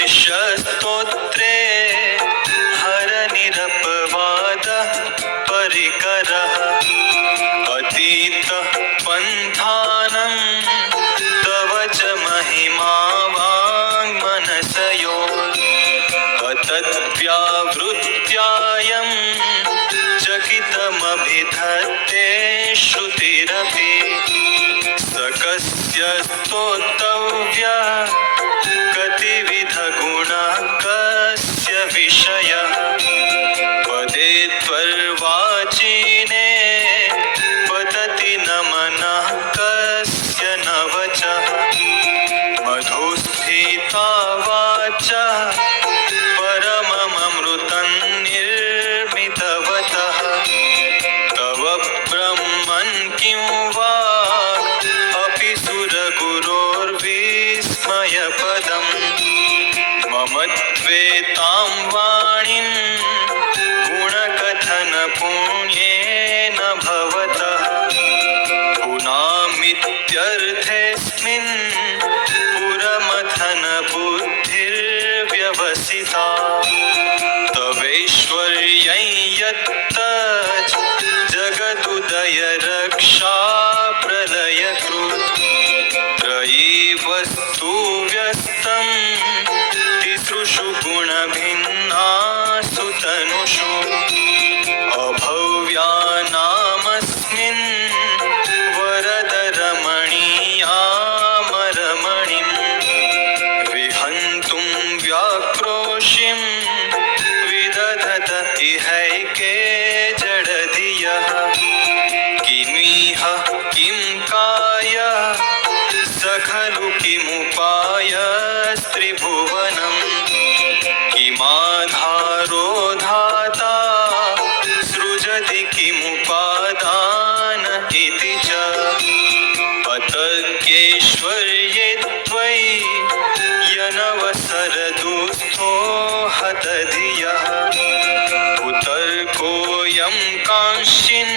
स्तोत्रे हरनिरपवादः परिकरः अतीतः पन्थानं तव च महिमा वाङ्मनसयोः अतद्व्यावृत्यायं चकितमभिधत्ते श्रुतिरपि सकस्य स्तोतव्यः कतिविधगुणः कस्य विषयः पदे त्वर्वाचीने पतति न मनः कस्य न वचः मधुस्थिता वाचः परमममृतं निर्मितवतः तव ब्रह्मन् किं वा अपि सुरगुरोर्विस्मयपदम् मम त्वेतां वाणीं गुणकथनपुण्येन भवतः पुनामीत्यर्थेऽस्मिन् पुरमथनबुद्धिर्व्यवसिता तवैश्वर्यं यत्तत् जगदुदयरक्षा प्रलयकृत् त्रयी वस्तु व्यस्तं तिसृषु गुणभिन्नासु तनुषु अभव्यानामस्मिन् वरदरमणीयामरमणिं विहन्तुं व्याक्रोशिं विदधत इहैके जडधियः किमिह किं कायः स खलु किमुपायस्त्रिभुवनं किमाधारो धाता सृजति किमुपादान इति च अतर्क्यैश्वर्ये त्वयि यनवसरदुःस्थो हतधियः कुतर्कोऽयं कांश्चिन्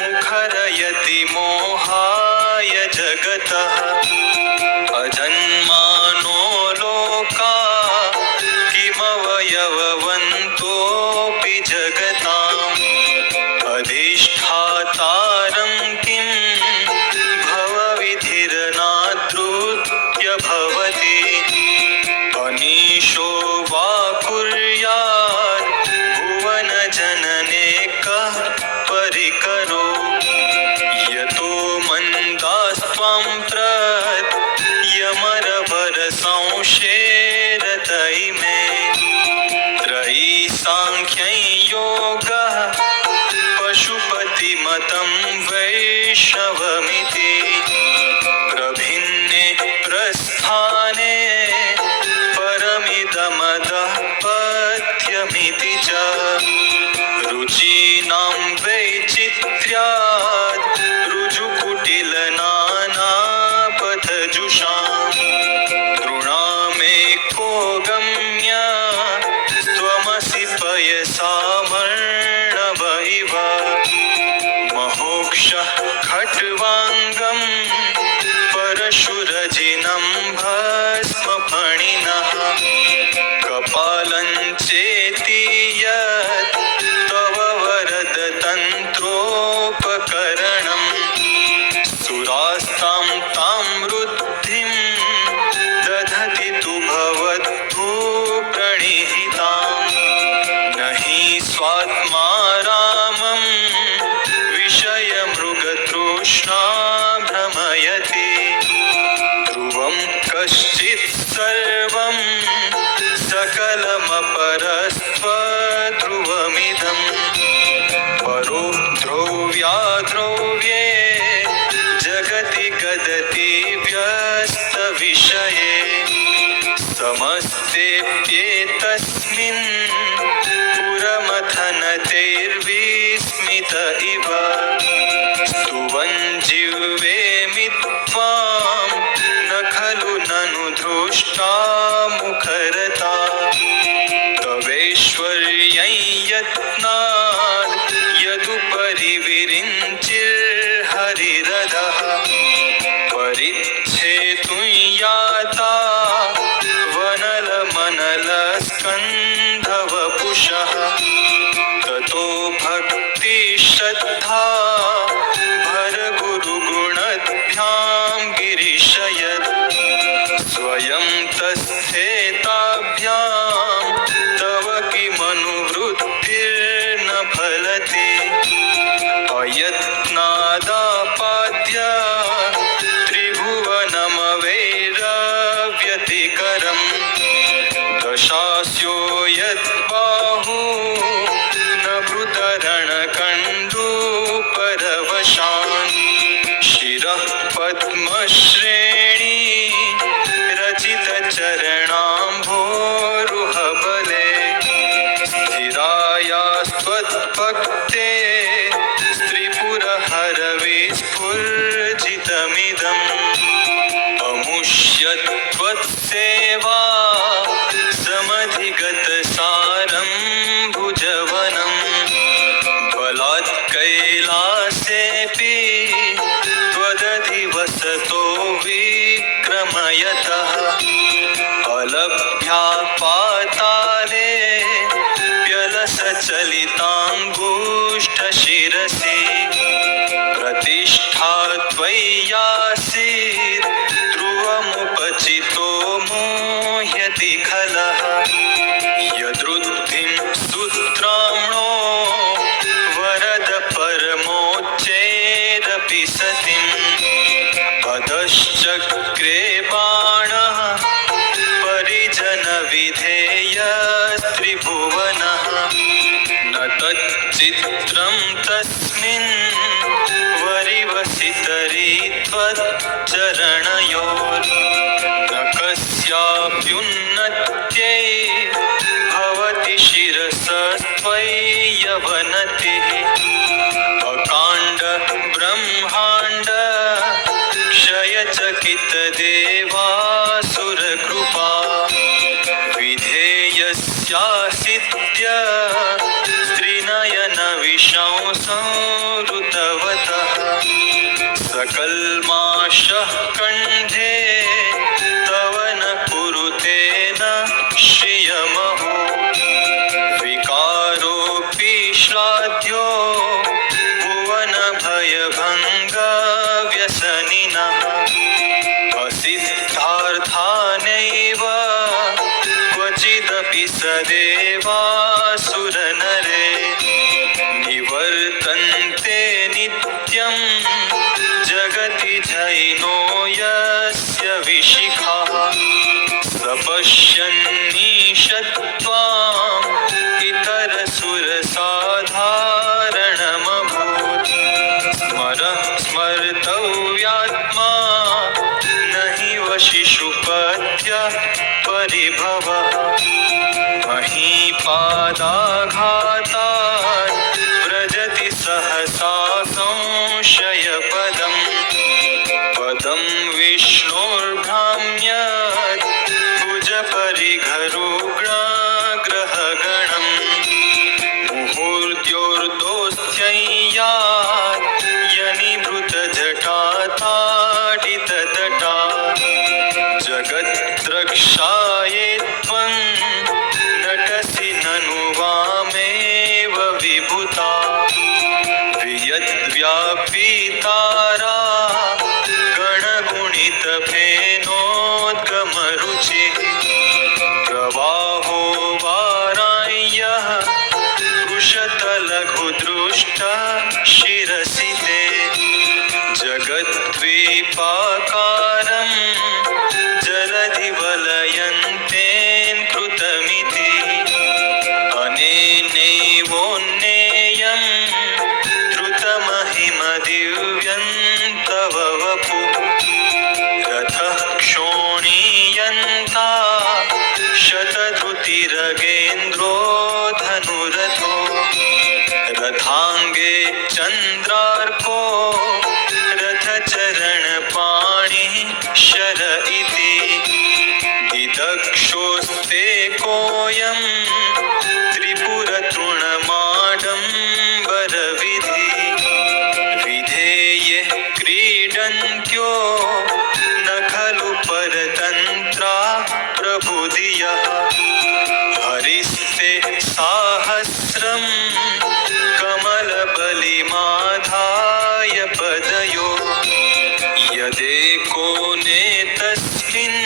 मुखरयति मोहाय जगतः अजन्मानो लोका किमवयववन्तोऽपि जगताम् अधिष्ठातारं किं भवविधिर्नादृत्य भवति अनीशो वा कुर्यात् भुवनजनने कः परिकरो यतो मन्दास्त्वां प्रत्यमरभरसंशेरत इमे त्रयी साङ्ख्यं योगः पशुपतिमतं वैष्णवमिति प्रभिन्ने प्रस्थाने परमिदमदः पथ्यमिति च रुचीनां वैचित्र्याद् ऋजुकुटिलनानापथजुषां तृणामेको गम्य त्वमसि पयसामर्णव इव महोक्षः खट्वाङ्गं परशुरजिनं भस्मफणिनः कपालं चेति यत् तव वरदतन्त्रोपकरणं सुरास्तां तां वृद्धिं दधति तु भवद्भूप्रणिहितां न हि स्वात्मा रामं विषयमृगतृष्णा भ्रमयति ध्रुवं कश्चित् सर्वं सकलमपरस्त्वध्रुवमिदं परो ध्रुव्याध्रुव्ये जगति गदति व्यस्तविषये समस्तेऽप्येतस्मिन् पुरमथनतेर्विस्मित इव स्तुवन् जिह्वेमि त्वां न खलु ननु दृष्टा मुखरता तवैश्वर्यं यत्नाद् यदुपरि विरिञ्चिर्हरिरधः परिच्छेतुं याता वनल स्वयं तस्थेताभ्यां तव किमनुवृत्तिर्न फलति अयत्नादापाद्य त्रिभुवनमवैरव्यतिकरम् दशास्यो यद्बाहु न भृतरणकण्डूपरवशान् शिरः पद्मश्रेणी रचितचरणाम्भोरुहबले स्थिरायास्त्वद्भक्ते स्त्रीपुरहरविस्फुर्जितमिदम् अमुष्यत्वत्सेवा समधिगतसारं भुजवनं बलात् कैलासेऽपि त्वदधिवसतो विक्रमयतः अलभ्या पाताले व्यलसचलिताङ्गुष्ठशिरसि प्रतिष्ठा त्वय्यासीत् ध्रुवमुपचितो मुह्यति खलः यदृद्धिं सूत्राम्णो वरद परमोच्चैरपि सतिम् अधश्चक्रे बाणः परिजनविधेयस्त्रिभुवनः न तच्चित्रं तस्मिन् वरिवसितरि त्वच्चरणयोर्न कस्याप्युन्नत्यै भवति शिरसस्त्वय्यवनतिः अकाण्ड ब्रह्माण्ड क्षयचकितदेवासुरकृपा विधेयस्यासित्य स्त्रीनयनविशंसंहृतवतः सकल्माषः कण्ठे तव न कुरुते न श्रियमहो विकारोऽपि श्लाघ्यो भुवनभयभङ्गव्यसनिनः असिद्धार्थानैव क्वचिदपि सदेवासुरनरे निवर्तन्ते नित्यं जगति जैनो यस्य विशिखाः स पश्यन्नीशत्वाम् इतरसुरसाधारणमभूत् स्मर्तव्यात्मा न हि वशिशुपत्यः परिभवः महीपादाघातात् व्रजति सहसा संशयपदम् पदं विष्णोर्भ्राम्यत् भुजपरिघरुग्णग्रहगणम् मुहूर्त्योर्दोऽस्त्यय्यात् यनिभृतजटाताडिततटा जगद्रक्षायै त्वं नटसि ननु वामेव विभुता वियद्व्यापीतारा गणगुणितफेनोद्गमरुचिः प्रवाहो वाराह्यः कुशतलघुदृष्टा शिरसि ते जगद्द्वीपाकारं जलधिवलयन्तेन कृतमिति अनेनैवोन्नेयं द्रुतमहिमदिव्यं तव वपुः रथः क्षोणीयन्ता शतधृतिरगेन्द्रो धनुरथो रथाङ्गे चन्द्रार्को रथचरणपाणिः शर इति दिदक्षोस्ते कोऽयं त्रिपुरतृणमाडम्बरविधि विधेये क्रीडन्त्यो न खलु परतन्त्रा प्रभुधियः हरिस्ते साहस्रं कमलबलिमाधाय पदयो यदेको नेतस्मिन्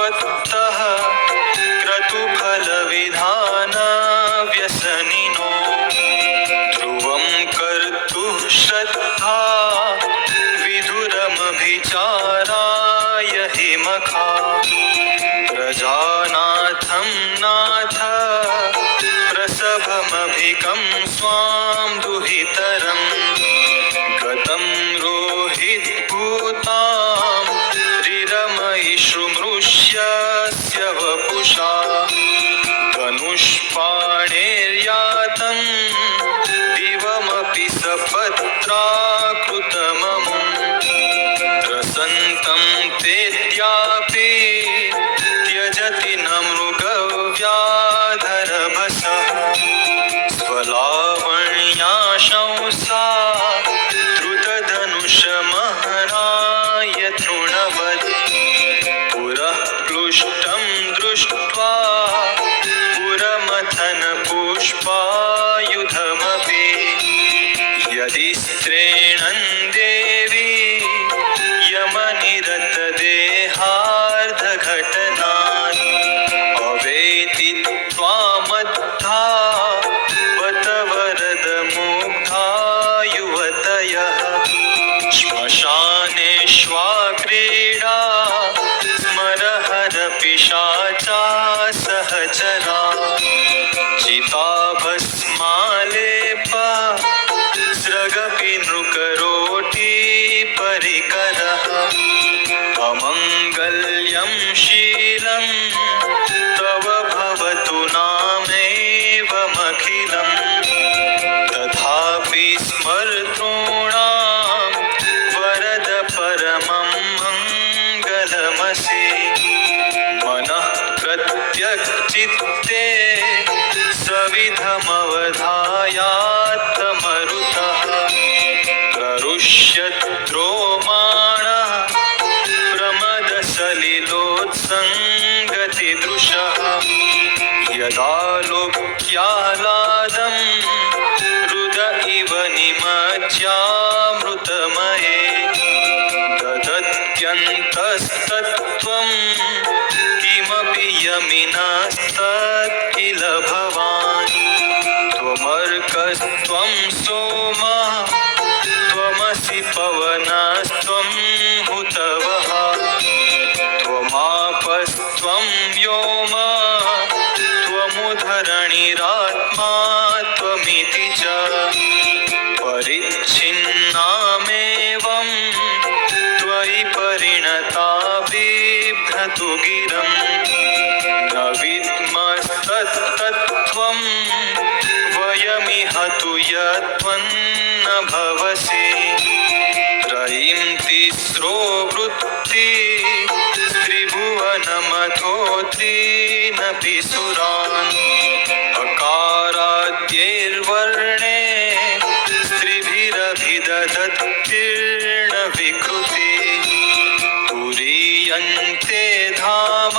स्वतः क्रतुफलविधानव्यसनिनो ध्रुवं कर्तुः श्रद्धा विधुरमभिचाराय हिमखा प्रजानाथं नाथ प्रसभमभिकं स्वां दुहितरं गतं रोहितभूतां रिरमयिषुमृष्यस्य वपुषा धनुष्पाणेर्यातं दिवमपि सपत्राकृतममुं त्रसन्तं तेद्यापि त्यजति न मृगव्याधरभसः स्वलावण्याशंसा द्रुतधनुषमहनाय तृणवत् पुरः प्लुष्टं दृष्ट्वा पुरमथनपुष्पायुधमपि यदि स्त्रीणन् देवी यमनिरतदेहार्धघटनान् अवेति त्वामद्धा बत वरदमुग्धा युवतयः श्मशानेष्वा क्रीडा स्मरहरपिशाचा सहचरा चिताभस्मालेपा स्रगपि नृकरोटी परिकरः अमङ्गल्यं शीलं तव भवतु नामेवमखिलं तथापि स्मर्तॄणां वरद परमं मङ्गलमसि मनः प्रत्यग्चित्ते सविधमवधायात्तमरुतः प्ररुष्यद्रोमाणः प्रमदसलिलोत्सङ्गतिदृशः यदा लोक्याह्लादं रुद इव निमज्यामृतमये ददत्यन्तस्तत्त्वं किमपि यमिनस्तत्किल भवान् त्वमर्कस्त्वं सोमः त्वमसि पवनस्त्वं हुतवः त्वमापस्त्वं व्योमः त्वमुधरणिरात्मा त्वमिति च परिच्छिन्नामेवं त्वयि परिणता बिभ्रतु गिरं न विद्मस्तत्तत्त्वं वयमिह तु यत्त्वन्न भवसि त्रयीं तिस्रो वृत्ति त्रिभुवनमथोऽत्रीनपि सुरान् अकाराद्यैर्वर्णे स्त्रिभिरभिदधत्तीर्णविकृति तुरीयन्ते धाम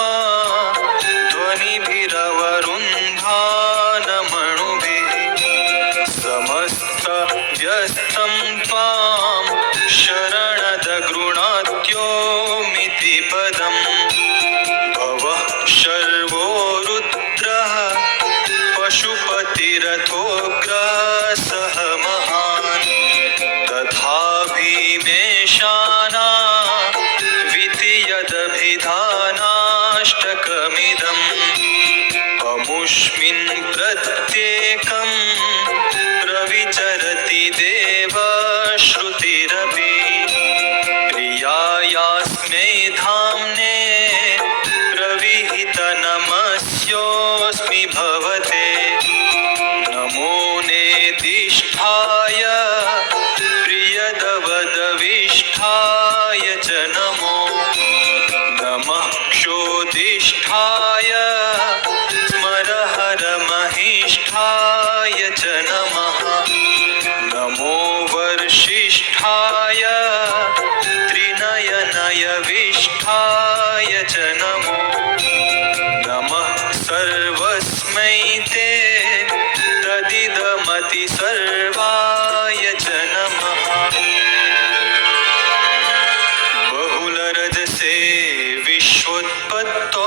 ध्वनिभिरवरुन्धानमणुभिः समस्तव्यस्तं त्वां शरणदगृणाद्योमिति पदम् भवः शर्वो रुद्रः पशुपतिरथोग्रसः महान् तथा भीमेशाना विधियदभिधानाष्टकमिदम् अमुष्मिन् प्रत्येकं प्रविचरति देवश्रुतिरपि प्रियायास्मै धाम्ने प्रविहितनमस्योऽस्मि भवते नमो नेदिष्ठाय प्रियदवदविष्ठाय च नमो नमः क्षोदिष्ठाय स्मरहरमहिष्ठाय च नमः नमो वर्षिष्ठाय त्रिनयनयविष्ठाय च नमो नमः सर्वस्मै ते तदिदमतिसर्वाय च नमः बहुलरजसे विश्वोत्पत्तौ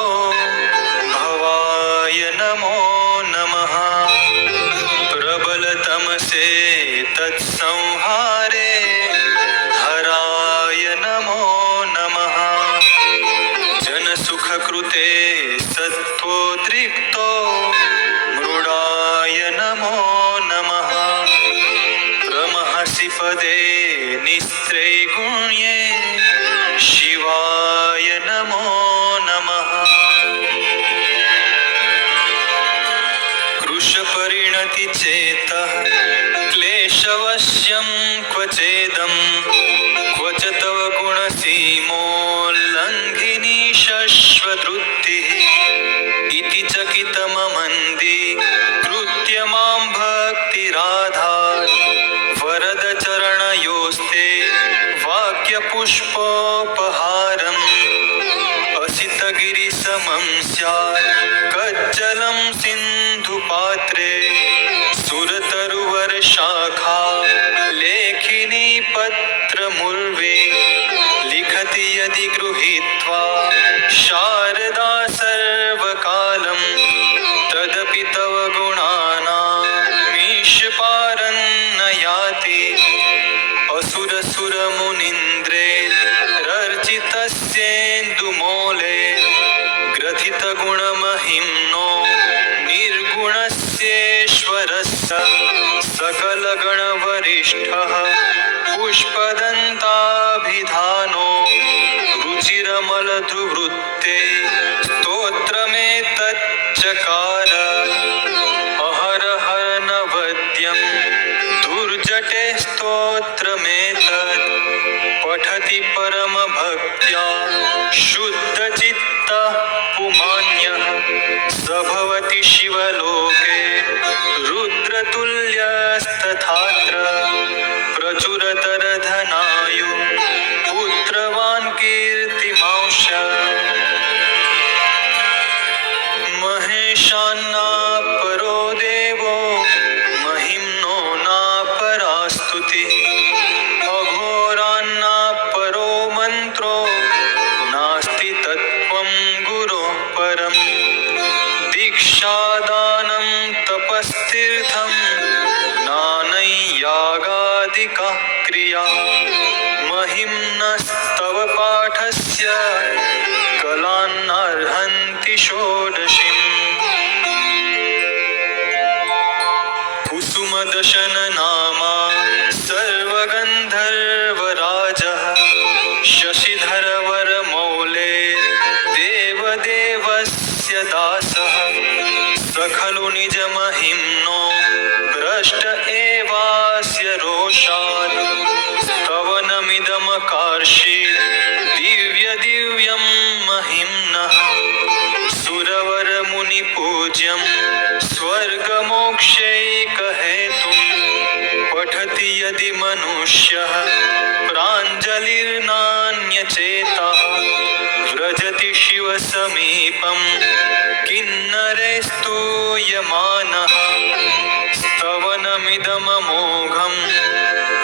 संस्कृते सत्त्वोद्रिक्तो मृडाय नमो नमः प्रमहसि पदे निस्त्रैगुण्ये शिवाय नमो नमः कृशपरिणति चेतः क्लेशवश्यं क्वचेदं क्व च तव गुणसीमोल्लङ्घिनी शश्वतृप्तिः इति चकितममन्दि कृत्य मां भक्तिराधात् वरदचरणयोस्ते वाक्यपुष्पोपहारम् असितगिरिसमं स्यात् कज्जलं सिन्धुपात्रे सुरतरुवरशाखा लेखिनी पत्रमुर्वे लिखति यदि गृहीत्वा शारदा सर्वकालं तदपि तव गुणानामीशपारन्न याति असुरसुरमुनीन्द्रैरर्चितस्येन्दुमौले ग्रथितगुणमहिम्नो निर्गुणस्येश्वरस्य सकलगणवरिष्ठः पुष्पदन्ताभिधानो रुचिरमलधुवृत्ते स्तोत्रमेतच्चकार अहरहर नवद्यं दुर्जटे स्तोत्रमेतत् पठति परमभक्त्या शुद्धचित्तः पुमान्यः स भवति शिवलोके रुद्रतुल्यस्तथात्र प्रचुरतरधनायु पुत्रवान् कीर्तिमांश महेशान्नापरो देवो महिम्नो नापरास्तुतिः अघोरान्नापरो मन्त्रो नास्ति तत्त्वं गुरोः परम् दीक्षादानं तपस्तीर्थं नानैयागादिकाः क्रिया महिम्नस्तव पाठस्य कलान्नर्हन्ति षोडशीम् कुसुमदशननामा सर्वगन्धर्वराजः शशिधरवरमौले देवदेवस्य दासः स खलु निजमहिम्नो भ्रष्ट एवास्य रोषात् स्तवनमिदमकार्षीत् दिव्यदिव्यं महिम्नः सुरवरमुनिपूज्यं स्वर्गमोक्षैकहेतुं पठति यदि मनुष्यः प्राञ्जलिर्नान्यचेतः व्रजति शिवसमीपं किन्नरैस्तूयमानः स्तवनमिदममोघं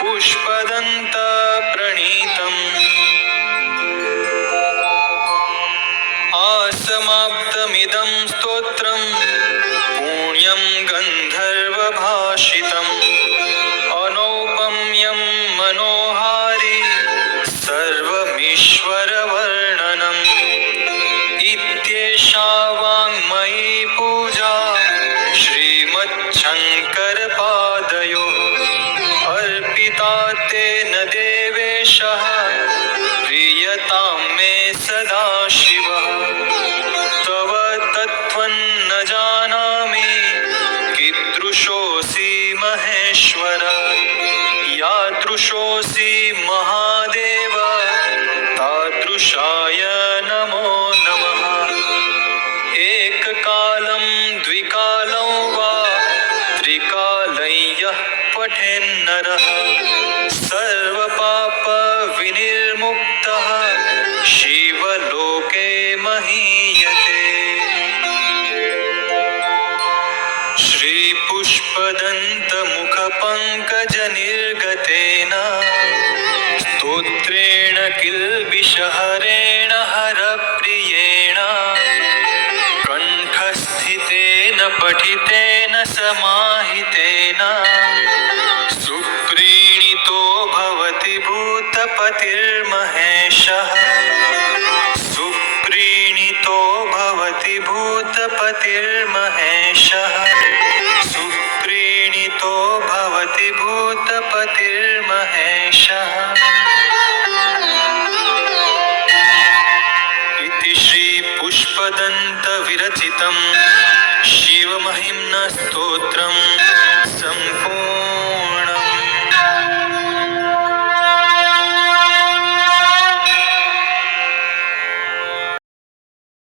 पुष्पदन्तप्रणीतम् आसमाप्तमिदं स्तोत्रं पुण्यं गन्धर्वभाषितम् अनौपम्यं मनोहारि सर्वमीश्वरवर्णनम् इत्येषा वाङ्मयी पूजा श्रीमच्छङ्करपादयोः अर्पिता तेन देवेशः प्रीयतां मे सदा शिवः तव तत्त्वं न जानामि कीदृशोऽसि महेश्वर यादृशोऽसि महादेव तादृशाय नमो नमः एककालं द्विकालं वा त्रिकालं यः पठेन्नरः सर्वपापविनिर्मुक्तः शिवलोके इति श्रीपुष्पदन्तविरचितं शिवमहिम्न स्तोत्रम्